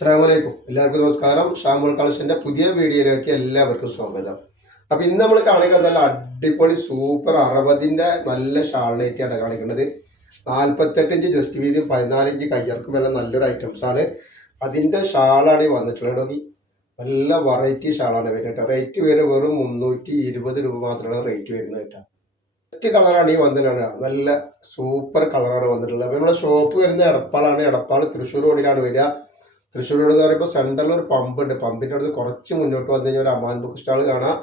അസ്സലാമലൈക്കും. എല്ലാവർക്കും നമസ്കാരം. ഷാമുൽ കളക്ഷന്റെ പുതിയ വീഡിയോയിലേക്ക് എല്ലാവർക്കും സ്വാഗതം. അപ്പൊ ഇന്ന് നമ്മൾ കാണിക്കുന്നത് നല്ല അടിപൊളി സൂപ്പർ 60ന്റെ നല്ല ഷാളിനേറ്റാണ് കാണിക്കുന്നത്. 48 ഇഞ്ച് ജസ്റ്റ് വീതിയും 14 ഇഞ്ച് കയ്യർക്കും വരെ നല്ലൊരു ഐറ്റംസ് ആണ്. അതിന്റെ ഷാളാണ് വന്നിട്ടുള്ളത്. നല്ല വെറൈറ്റി ഷാളാണ് വരുന്നത്. റേറ്റ് വരെ വെറും 320 രൂപ മാത്രമാണ് റേറ്റ് വരുന്നത് കേട്ടോ. ബെസ്റ്റ് കളറാണ് ഈ വന്നിട്ടുള്ളത്. നല്ല സൂപ്പർ കളറാണ് വന്നിട്ടുള്ളത്. അപ്പൊ നമ്മുടെ ഷോപ്പ് വരുന്ന എടപ്പാളാണ്. എടപ്പാൾ തൃശ്ശൂർ റോഡിലാണ് വരിക. തൃശ്ശൂർ റോഡ് എന്ന് പറയുമ്പോൾ സെൻട്രലിൽ ഒരു പമ്പ് ഉണ്ട്. പമ്പിന്റെ അടുത്ത് കുറച്ച് മുന്നോട്ട് വന്നു കഴിഞ്ഞാൽ ഒരു അമാൻ ബുക്ക് സ്റ്റാൾ കാണാം.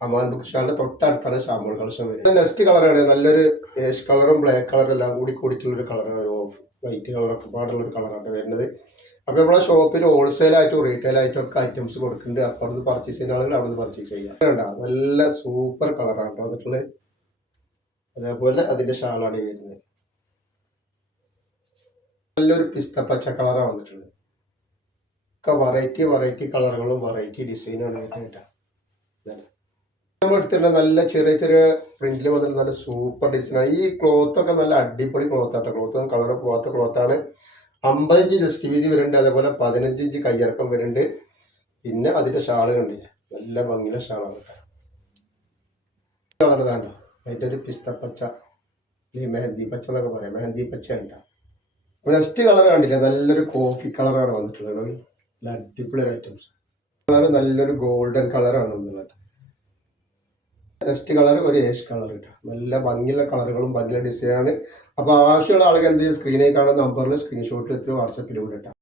അമാൻ ബുക്ക് സ്റ്റാളിന്റെ തൊട്ടടുത്താണ് ഷാമുൽ കളക്ഷൻ വരുന്നത്. നെക്സ്റ്റ് കളറാണ് നല്ലൊരു ഏഷ് കളറും ബ്ലാക്ക് കളറും എല്ലാം കൂടിയിട്ടുള്ള ഒരു കളറാണ്. ഓഫ് വൈറ്റ് കളറൊക്കെ പാടുള്ള ഒരു കളറാണ് വരുന്നത്. അപ്പൊ നമ്മളെ ഷോപ്പിൽ ഹോൾസെയിൽ ആയിട്ടും റീറ്റെയിൽ ആയിട്ടും ഒക്കെ ഐറ്റംസ് കൊടുക്കുന്നുണ്ട്. അപ്പുറത്ത് പർച്ചേസ് ചെയ്യുന്ന ആളുകൾ അവിടെ നിന്ന് പർച്ചേസ് ചെയ്യാം. നല്ല സൂപ്പർ കളറാണ് വന്നിട്ടുള്ളത്. അതേപോലെ അതിന്റെ ഷാളാണ് വരുന്നത്. നല്ലൊരു പിസ്ത പച്ച കളറാണ് വന്നിട്ടുള്ളത്. ഒക്കെ വെറൈറ്റി കളറുകളും വെറൈറ്റി ഡിസൈനാണ് കേട്ടോ. നമ്മൾ എടുത്തിട്ടുള്ള നല്ല ചെറിയ ചെറിയ പ്രിന്റിൽ വന്നിട്ട് നല്ല സൂപ്പർ ഡിസൈനാണ്. ഈ ക്ലോത്ത് ഒക്കെ നല്ല അടിപൊളി ക്ലോത്ത് ആട്ടോ. ക്ലോത്ത് കളർ പോകാത്ത ക്ലോത്താണ്. 50 ഇഞ്ച് ജസ്റ്റ് വീതി വരുന്നുണ്ട്. അതേപോലെ 15 ഇഞ്ച് കയ്യിറക്കം വരുന്നുണ്ട്. പിന്നെ അതിന്റെ ഷാള് കണ്ടില്ല, നല്ല ഭംഗിയുള്ള ഷാളാണ് കേട്ടോ. കളർ ഇതാണ്ടോ, അതിന്റെ ഒരു പിസ്തപ്പച്ച, മെഹന്തി പച്ച എന്നൊക്കെ പറയാം. മെഹന്തി പച്ച ഉണ്ടാ. നെക്സ്റ്റ് കളർ കണ്ടില്ല, നല്ലൊരു കോഫി കളറാണ് വന്നിട്ടുള്ളത്. നല്ല അടിപൊളി ഐറ്റംസ്. കളർ നല്ലൊരു ഗോൾഡൻ കളറാണ് വന്നിട്ടുള്ളത്. നെക്സ്റ്റ് കളർ ഒരു ഏഷ് കളർ കിട്ടും. നല്ല ഭംഗിയുള്ള കളറുകളും ഭംഗിയുള്ള ഡിസൈനാണ്. അപ്പോൾ ആവശ്യമുള്ള ആളുകൾ എന്ത് ചെയ്യും, സ്ക്രീനിൽ കാണുന്ന നമ്പറിൽ സ്ക്രീൻഷോട്ട് എടുത്ത് വാട്സപ്പിലൂടെ ഇട്ടാം.